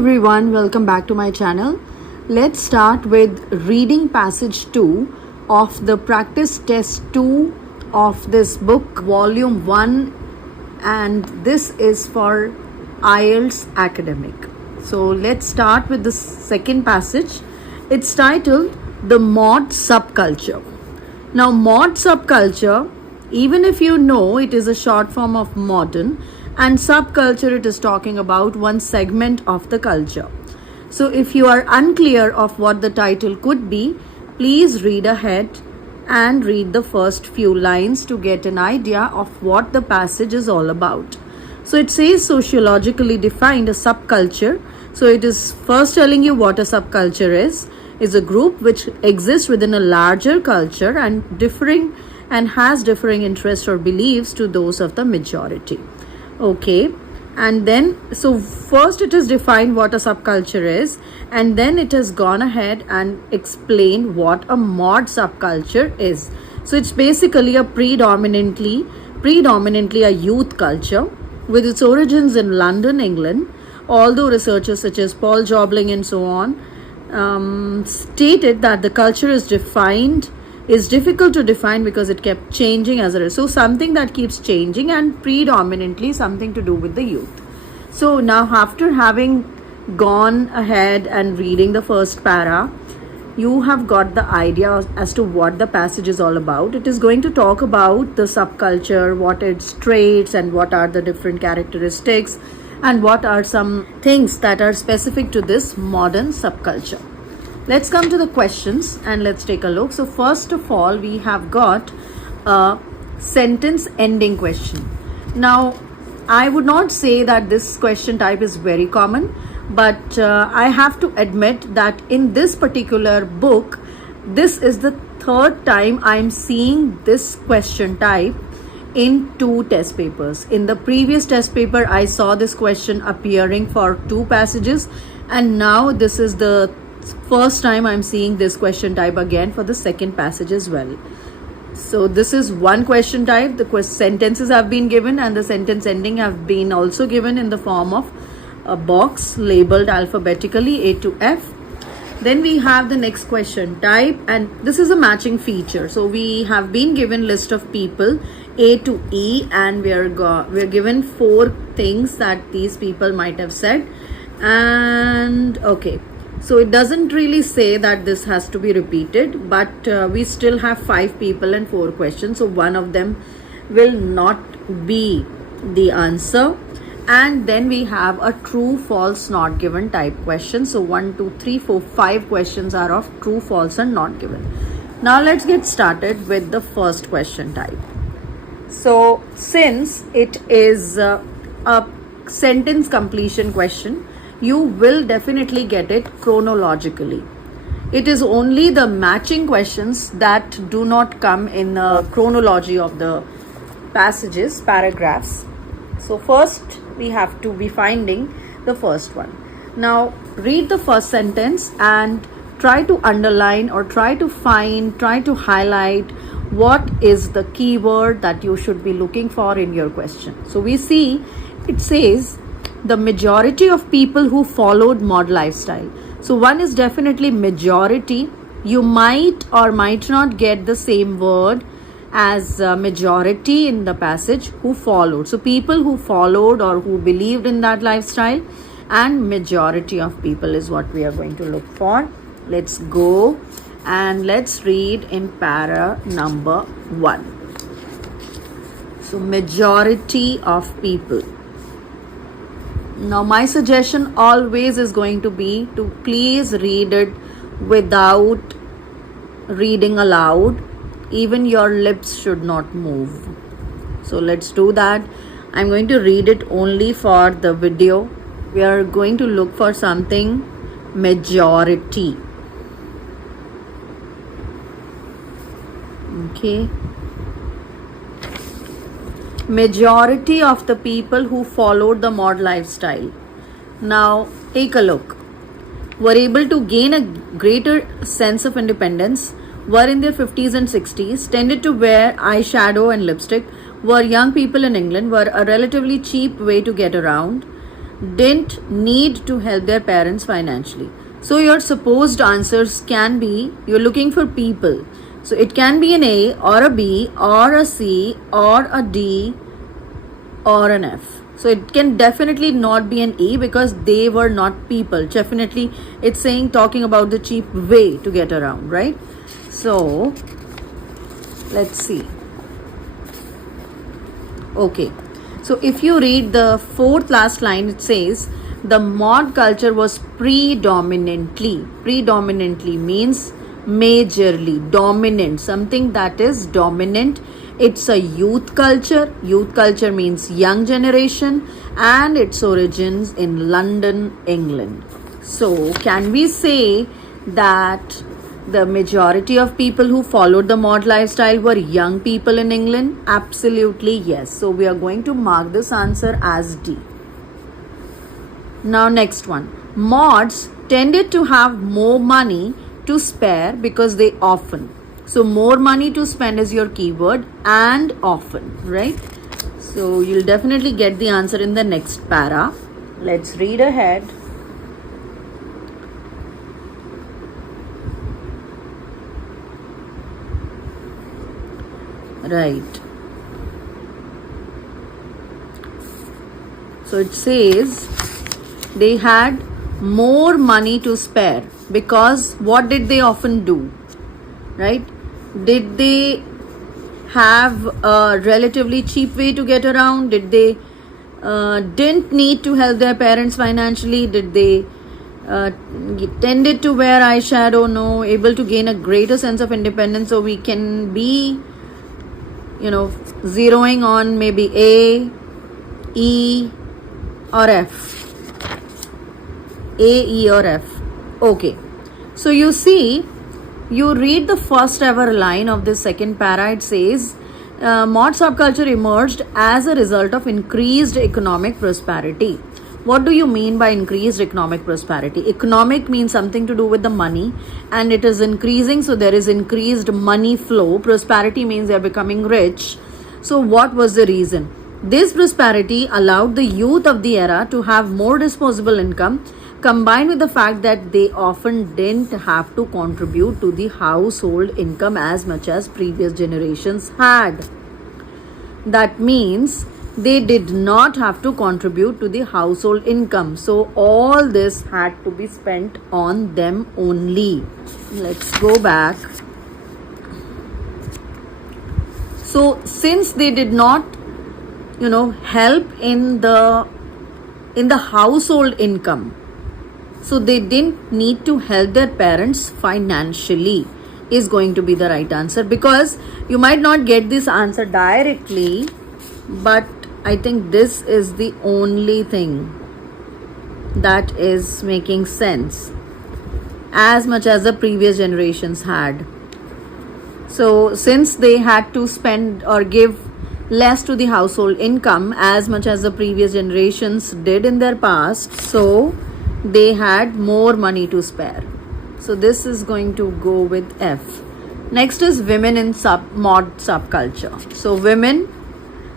everyone, welcome back to my channel. Let's start with reading passage 2 of the practice test 2 of this book, volume 1, and this is for IELTS academic. So let's start with the second passage. It's titled The Mod Subculture. Now, mod subculture, even if you know it is a short form of modern, and subculture, it is talking about one segment of the culture. So if you are unclear of what the title could be, please read ahead and read the first few lines to get an idea of what the passage is all about. So it says sociologically defined a subculture. So it is first telling you what a subculture is a group which exists within a larger culture and has differing interests or beliefs to those of the majority. Okay, and then so first it is defined what a subculture is, and then it has gone ahead and explained what a mod subculture is. So it's basically a predominantly a youth culture with its origins in London, England, although researchers such as Paul Jobling and so on stated that the culture is difficult to define because it kept changing as a result. So something that keeps changing and predominantly something to do with the youth. So now, after having gone ahead and reading the first para, you have got the idea as to what the passage is all about. It is going to talk about the subculture, what its traits and what are the different characteristics and what are some things that are specific to this modern subculture. Let's come to the questions and let's take a look. So first of all, we have got a sentence ending question. Now, I would not say that this question type is very common, but I have to admit that in this particular book, this is the third time I'm seeing this question type in 2 test papers. In the previous test paper, I saw this question appearing for 2 passages, and now this is the first time I'm seeing this question type again for the second passage as well. So this is one question type. The sentences have been given and the sentence ending have been also given in the form of a box labeled alphabetically A to F. Then we have the next question type, and this is a matching feature. So we have been given list of people A to E, and we're given 4 things that these people might have said. And okay, so it doesn't really say that this has to be repeated, but we still have 5 people and 4 questions. So one of them will not be the answer. And then we have a true, false, not given type question. So 1, 2, 3, 4, 5 questions are of true, false and not given. Now let's get started with the first question type. So since it is a sentence completion question, you will definitely get it chronologically. It is only the matching questions that do not come in the chronology of the passages, paragraphs. So first we have to be finding the first one. Now read the first sentence and try to underline or try to highlight what is the keyword that you should be looking for in your question. So we see it says the majority of people who followed mod lifestyle. So one is definitely majority. You might or might not get the same word as majority in the passage who followed. So people who followed or who believed in that lifestyle, and majority of people is what we are going to look for. Let's go and let's read in para number 1. So majority of people. Now my suggestion always is going to be to please read it without reading aloud. Even your lips should not move. So let's do that. I'm going to read it only for the video. We are going to look for something majority. Okay. Majority of the people who followed the mod lifestyle. Now take a look. Were able to gain a greater sense of independence, were in their 50s and 60s, tended to wear eyeshadow and lipstick, were young people in England, were a relatively cheap way to get around, didn't need to help their parents financially. So your supposed answers can be, you're looking for people. So it can be an A or a B or a C or a D or an F. So it can definitely not be an E because they were not people. Definitely it's saying, talking about the cheap way to get around, right? So let's see. Okay. So if you read the fourth last line, it says the mod culture was predominantly means majorly, dominant, something that is dominant. It's a youth culture. Youth culture means young generation, and its origins in London, England. So can we say that the majority of people who followed the mod lifestyle were young people in England? Absolutely yes. So we are going to mark this answer as D. Now next one. Mods tended to have more money to spare because they often. So more money to spend is your keyword, and often, right? So you'll definitely get the answer in the next para. Let's read ahead. Right. So it says they had more money to spare because what did they often do? Right? Did they have a relatively cheap way to get around? Did they didn't need to help their parents financially? Did they tended to wear eyeshadow? No. Able to gain a greater sense of independence? So we can be zeroing on maybe A, E or F. A, E or F. Okay. So you see, you read the first ever line of this second para. It says, mod subculture emerged as a result of increased economic prosperity. What do you mean by increased economic prosperity? Economic means something to do with the money, and it is increasing, so there is increased money flow. Prosperity means they are becoming rich. So what was the reason? This prosperity allowed the youth of the era to have more disposable income, combined with the fact that they often didn't have to contribute to the household income as much as previous generations had. That means they did not have to contribute to the household income. So all this had to be spent on them only. Let's go back. So since they did not, help in the household income, so they didn't need to help their parents financially is going to be the right answer, because you might not get this answer directly, but I think this is the only thing that is making sense as much as the previous generations had. So since they had to spend or give less to the household income as much as the previous generations did in their past, so they had more money to spare. So this is going to go with F. Next is women in mod subculture. So women,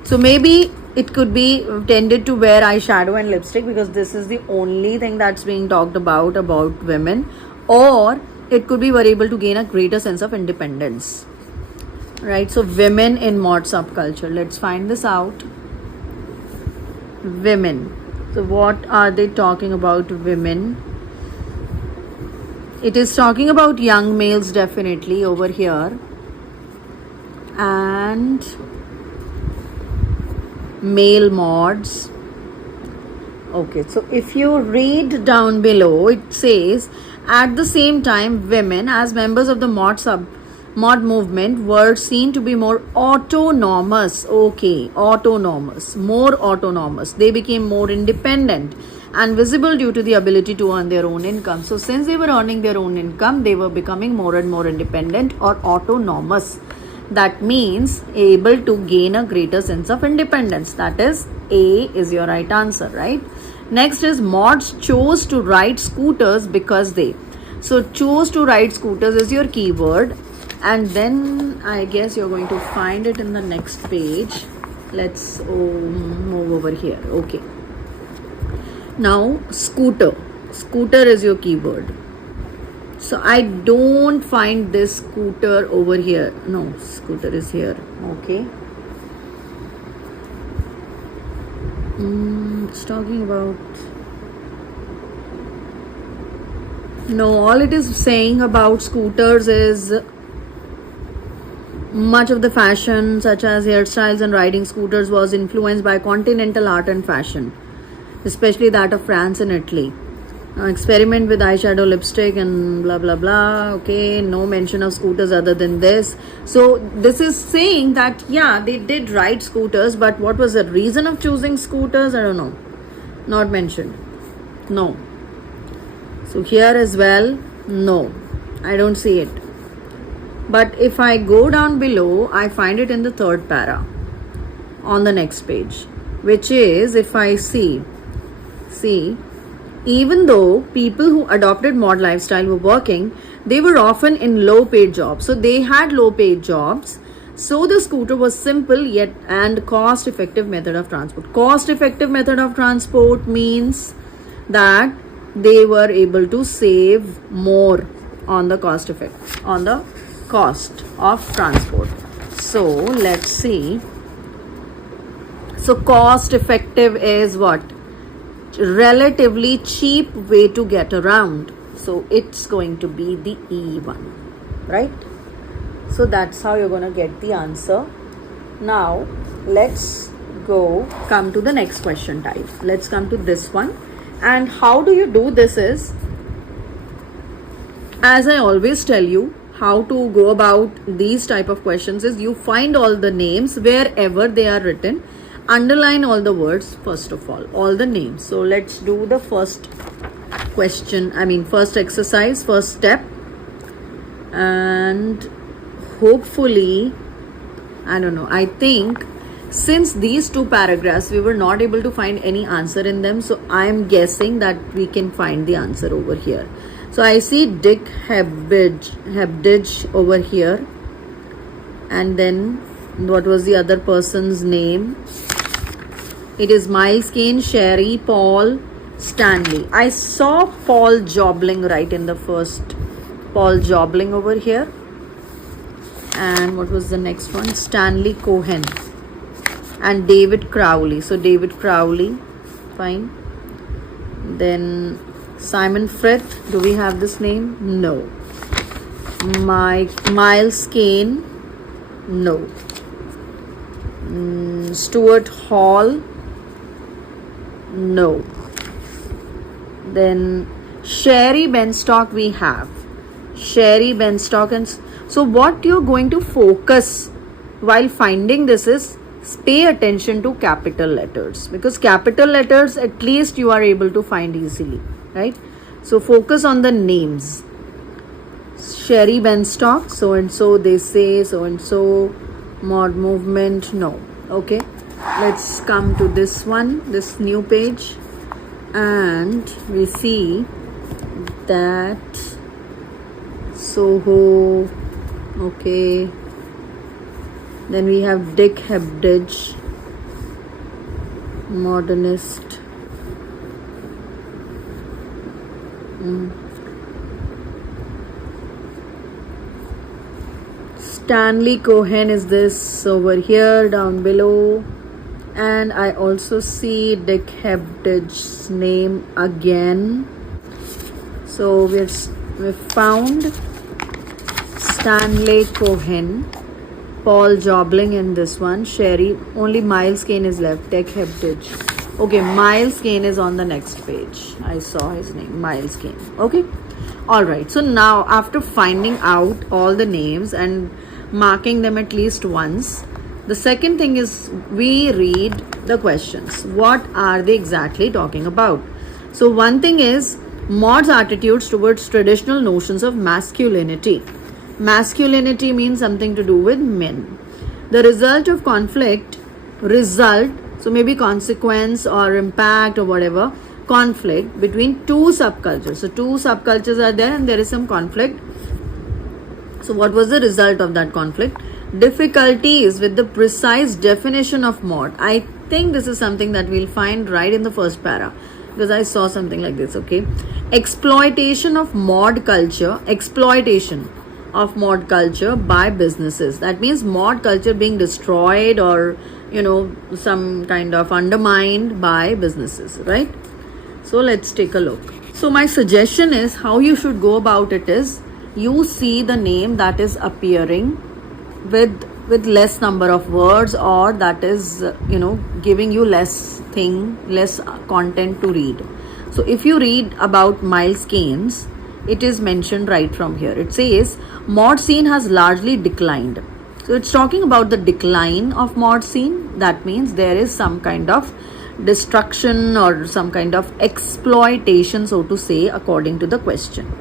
so maybe it could be tended to wear eyeshadow and lipstick, because this is the only thing that's being talked about women, or it could be were able to gain a greater sense of independence. Right, so women in mod subculture. Let's find this out. Women. So what are they talking about, women? It is talking about young males definitely over here, and male mods. Okay, so if you read down below, it says at the same time women as members of the mod movement were seen to be more autonomous. Okay, autonomous, more autonomous. They became more independent and visible due to the ability to earn their own income. So since they were earning their own income, they were becoming more and more independent or autonomous. That means able to gain a greater sense of independence. That is, A is your right answer, right? Next is mods chose to ride scooters because they. So chose to ride scooters is your keyword, and then I guess you're going to find it in the next page. Let's move over here. Okay. Now, scooter. Scooter is your keyword. So I don't find this scooter over here. No, scooter is here. Okay. It's talking about. No, all it is saying about scooters is much of the fashion, such as hairstyles and riding scooters, was influenced by continental art and fashion, especially that of France and Italy. Experiment with eyeshadow, lipstick, and blah blah blah. Okay, no mention of scooters other than this. So this is saying that yeah, they did ride scooters, but what was the reason of choosing scooters? I don't know. Not mentioned. No. So here as well, no, I don't see it. But if I go down below, I find it in the third para on the next page, which is, if I see, even though people who adopted mod lifestyle were working, they were often in low paid jobs. So they had low paid jobs. So the scooter was simple yet and cost effective method of transport. Cost effective method of transport means that they were able to save more on the cost of transport. So let's see. So cost effective is what? Relatively cheap way to get around. So it's going to be the E one, right? So that's how you're going to get the answer. Now let's come to the next question type. Let's come to this one. And how do you do this is, as I always tell you, how to go about these type of questions is you find all the names wherever they are written. Underline all the words first of all the names. So let's do the first first exercise, first step, and hopefully, I don't know, I think since these two paragraphs we were not able to find any answer in them, so I am guessing that we can find the answer over here. So I see Dick Hebditch over here, and then what was the other person's name? It is Miles Kane, Sherry, Paul, Stanley. I saw Paul Jobling right in the first. Paul Jobling over here. And what was the next one? Stanley Cohen. And David Crowley. So David Crowley. Fine. Then Simon Frith. Do we have this name? No. Miles Kane. No. Stuart Hall. No. Then Sherry Benstock we have. Sherry Benstock. And so what you're going to focus while finding this is pay attention to capital letters, because capital letters at least you are able to find easily, right? So focus on the names. Sherry Benstock, so and so, they say so and so, mod movement, no. Okay, let's come to this one, this new page, and we see that Soho. Okay, then we have Dick Hebditch, modernist. Stanley Cohen is this over here down below, and I also see Dick Hebditch's name again. So we've found Stanley Cohen, Paul Jobling in this one, Sherry, only Miles Kane is left, Dick Hebditch. Okay, Miles Kane is on the next page. I saw his name, Miles Kane. Okay, alright. So now after finding out all the names and marking them at least once, the second thing is we read the questions. What are they exactly talking about? So one thing is Maud's attitudes towards traditional notions of masculinity. Masculinity means something to do with men. The result of conflict, so maybe consequence or impact or whatever, conflict between two subcultures. So two subcultures are there and there is some conflict. So what was the result of that conflict? Difficulties with the precise definition of mod. I think this is something that we'll find right in the first para. because I saw something like this. Okay, exploitation of mod culture by businesses. That means mod culture being destroyed or some kind of undermined by businesses, right? So let's take a look. So my suggestion is, how you should go about it is, you see the name that is appearing with less number of words, or that is giving you less content to read. So if you read about Miles Keynes, it is mentioned right from here. It says mod scene has largely declined. So it's talking about the decline of mod scene. That means there is some kind of destruction or some kind of exploitation, so to say, according to the question.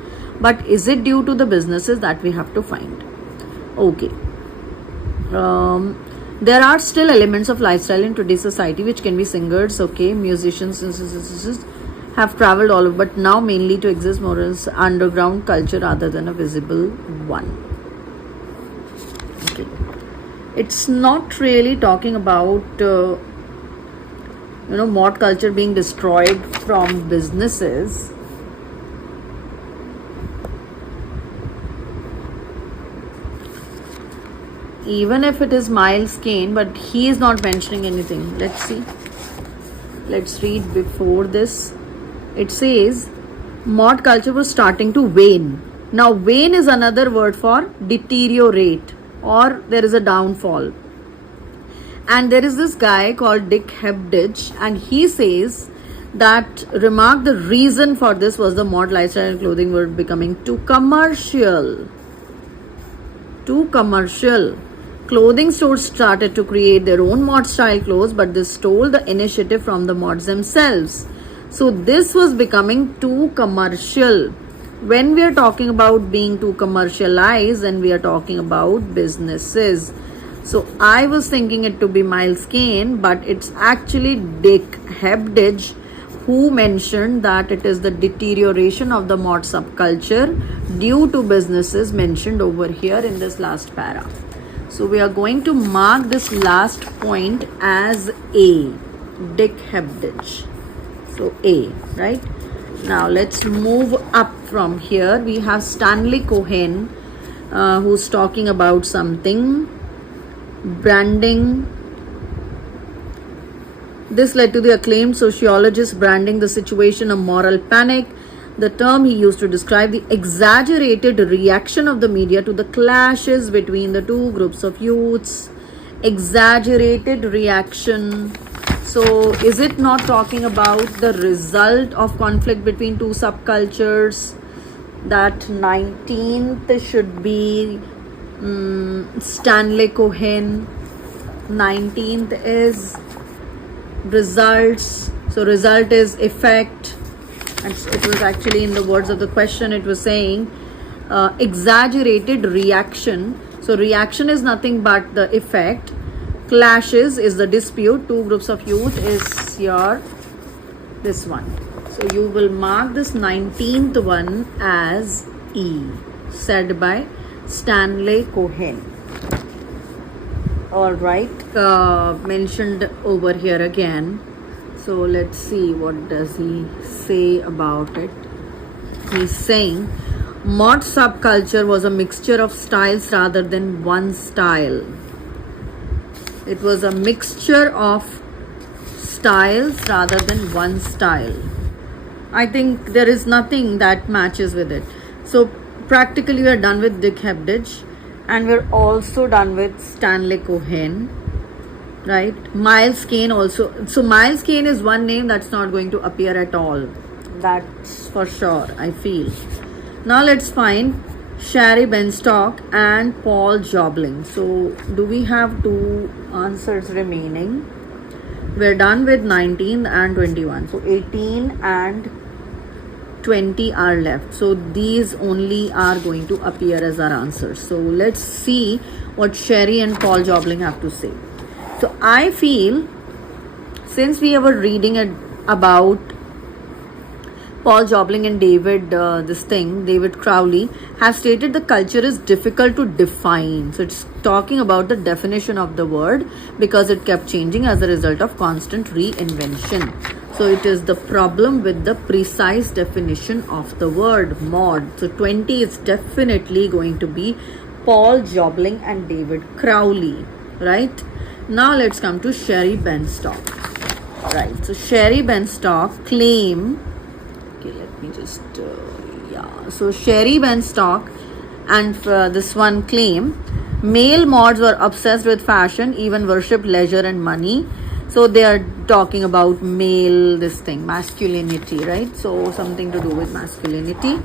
But is it due to the businesses? That we have to find. Okay. There are still elements of lifestyle in today's society which can be singers, okay, musicians have traveled all over, but now mainly to exist more as underground culture rather than a visible one. Okay, it's not really talking about mod culture being destroyed from businesses. Even if it is Miles Kane, but he is not mentioning anything. Let's see. Let's read before this. It says mod culture was starting to wane. Now wane is another word for deteriorate, or there is a downfall. And there is this guy called Dick Hebdige, and he says that the reason for this was the mod lifestyle and clothing were becoming too commercial. Clothing stores started to create their own mod style clothes, but this stole the initiative from the mods themselves. So this was becoming too commercial. When we are talking about being too commercialized, and we are talking about businesses. So I was thinking it to be Miles Kane, but it's actually Dick Hebdige who mentioned that it is the deterioration of the mod subculture due to businesses mentioned over here in this last para. So we are going to mark this last point as A, Dick Hebdige. So A, right? Now let's move up from here. We have Stanley Cohen, who's talking about something. Branding. This led to the acclaimed sociologist branding the situation a moral panic, the term he used to describe the exaggerated reaction of the media to the clashes between the two groups of youths. Exaggerated reaction. So is it not talking about the result of conflict between two subcultures? That 19th should be Stanley Cohen. 19th is results. So result is effect. And it was actually in the words of the question, it was saying exaggerated reaction. So reaction is nothing but the effect. Clashes is the dispute. Two groups of youth is your this one. So you will mark this 19th one as E, said by Stanley Cohen. All right, mentioned over here again. So let's see, what does he say about it. He's saying mod subculture was a mixture of styles rather than one style. It was a mixture of styles rather than one style. I think there is nothing that matches with it. So practically we are done with Dick Hebdige, and we're also done with Stanley Cohen, right? Miles Kane also. So Miles Kane is one name that's not going to appear at all. That's for sure, I feel. Now let's find Shari Benstock and Paul Jobling. So do we have two answers remaining? We're done with 19 and 21. So 18 and 20 are left. So these only are going to appear as our answers. So let's see what Shari and Paul Jobling have to say. So I feel, since we were reading about Paul Jobling and David Crowley have stated the culture is difficult to define. So it's talking about the definition of the word because it kept changing as a result of constant reinvention. So it is the problem with the precise definition of the word mod. So 20 is definitely going to be Paul Jobling and David Crowley, right? Now let's come to Sherry Benstock. Right, so Sherry Benstock claim, okay, let me just, so Sherry Benstock and this one claim, male mods were obsessed with fashion, even worshipped leisure and money. So they are talking about male, this thing, masculinity, right? So something to do with masculinity.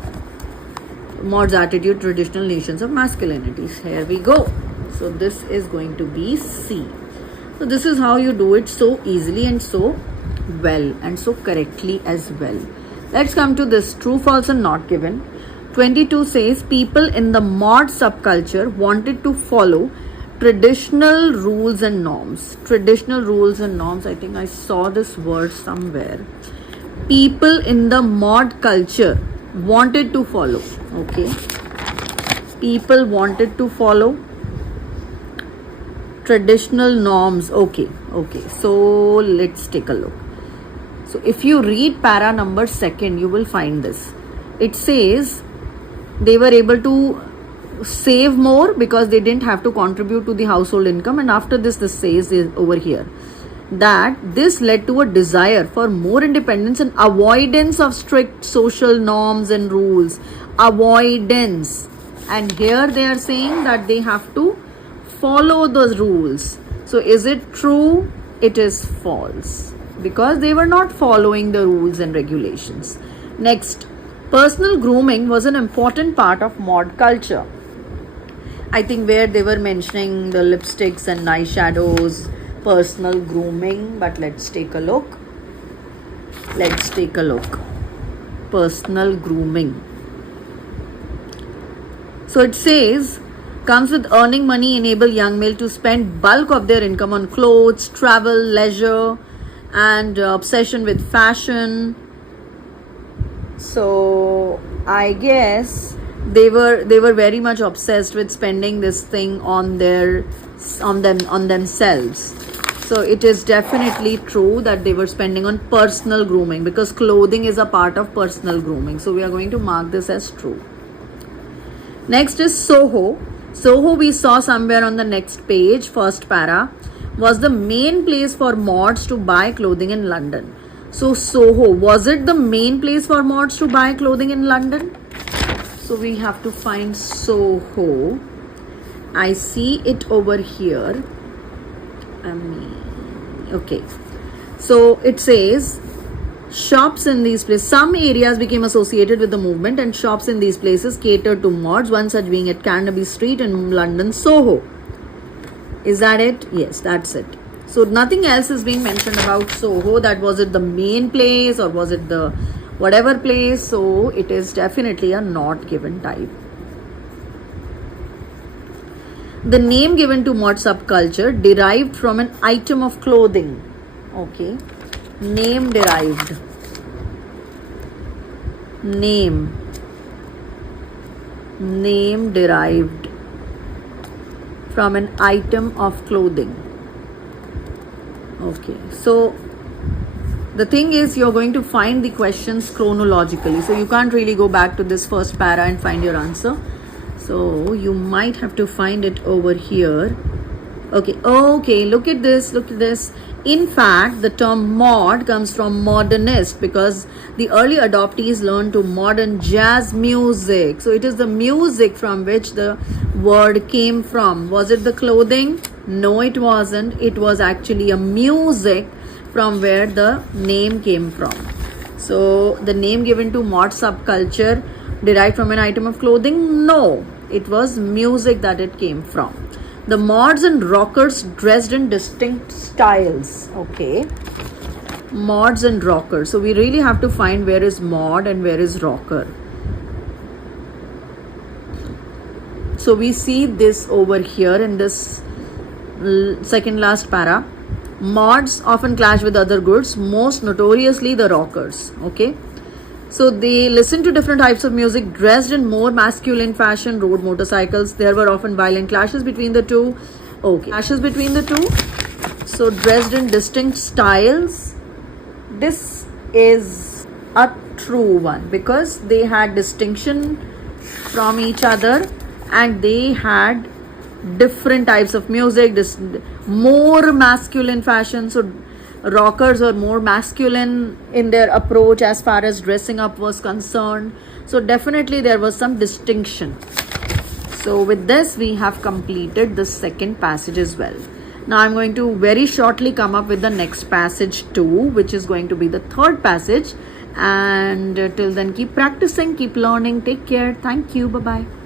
Mod's attitude, traditional nations of masculinities. Here we go. So this is going to be C. So this is how you do it so easily and so well and so correctly as well. Let's come to this true, false and not given. 22 says people in the mod subculture wanted to follow traditional rules and norms. Traditional rules and norms, I think I saw this word somewhere. People in the mod culture wanted to follow, okay. People wanted to follow traditional norms, okay. So let's take a look. So if you read para number 2, you will find this. It says they were able to save more because they didn't have to contribute to the household income, and after this says over here that this led to a desire for more independence and avoidance of strict social norms and rules. Avoidance. And here they are saying that they have to follow those rules. So is it true? It is false, because they were not following the rules and regulations. Next, personal grooming was an important part of mod culture. I think where they were mentioning the lipsticks and eyeshadows, personal grooming, but let's take a look. Personal grooming. So it says, comes with earning money, enable young male to spend bulk of their income on clothes, travel, leisure, and obsession with fashion. So I guess they were very much obsessed with spending this thing on themselves. So it is definitely true that they were spending on personal grooming, because clothing is a part of personal grooming. So we are going to mark this as true. Next is Soho. Soho, we saw somewhere on the next page, first para, was the main place for mods to buy clothing in London. So Soho, was it the main place for mods to buy clothing in London? So we have to find Soho. I see it over here. Okay. So it says, shops in these places, some areas became associated with the movement, and shops in these places catered to mods, one such being at Carnaby Street in London, Soho. Is that it? Yes, that's it. So nothing else is being mentioned about Soho, that was it the main place or was it the whatever place. So it is definitely a not given type. The name given to mod subculture derived from an item of clothing. Okay. Name derived. Name derived from an item of clothing. Okay. So the thing is, you're going to find the questions chronologically. So you can't really go back to this first para and find your answer. So you might have to find it over here. Okay, look at this. In fact, the term mod comes from modernist, because the early adoptees learned to modern jazz music. So it is the music from which the word came from. Was it the clothing? No, it wasn't. It was actually a music from where the name came from. So the name given to mod subculture derived from an item of clothing? No, it was music that it came from. The mods and rockers dressed in distinct styles. Okay. Mods and rockers. So we really have to find where is mod and where is rocker. So we see this over here in this second last para. Mods often clash with other goods, most notoriously the rockers. Okay. So they listened to different types of music, dressed in more masculine fashion, rode motorcycles. There were often violent clashes between the two. Okay. Clashes between the two. So dressed in distinct styles. This is a true one, because they had distinction from each other and they had different types of music, this more masculine fashion. So rockers are more masculine in their approach as far as dressing up was concerned. So definitely there was some distinction. So with this we have completed the second passage as well. Now I'm going to very shortly come up with the next passage too, which is going to be the third passage. And till then, keep practicing, keep learning. Take care. Thank you. Bye bye.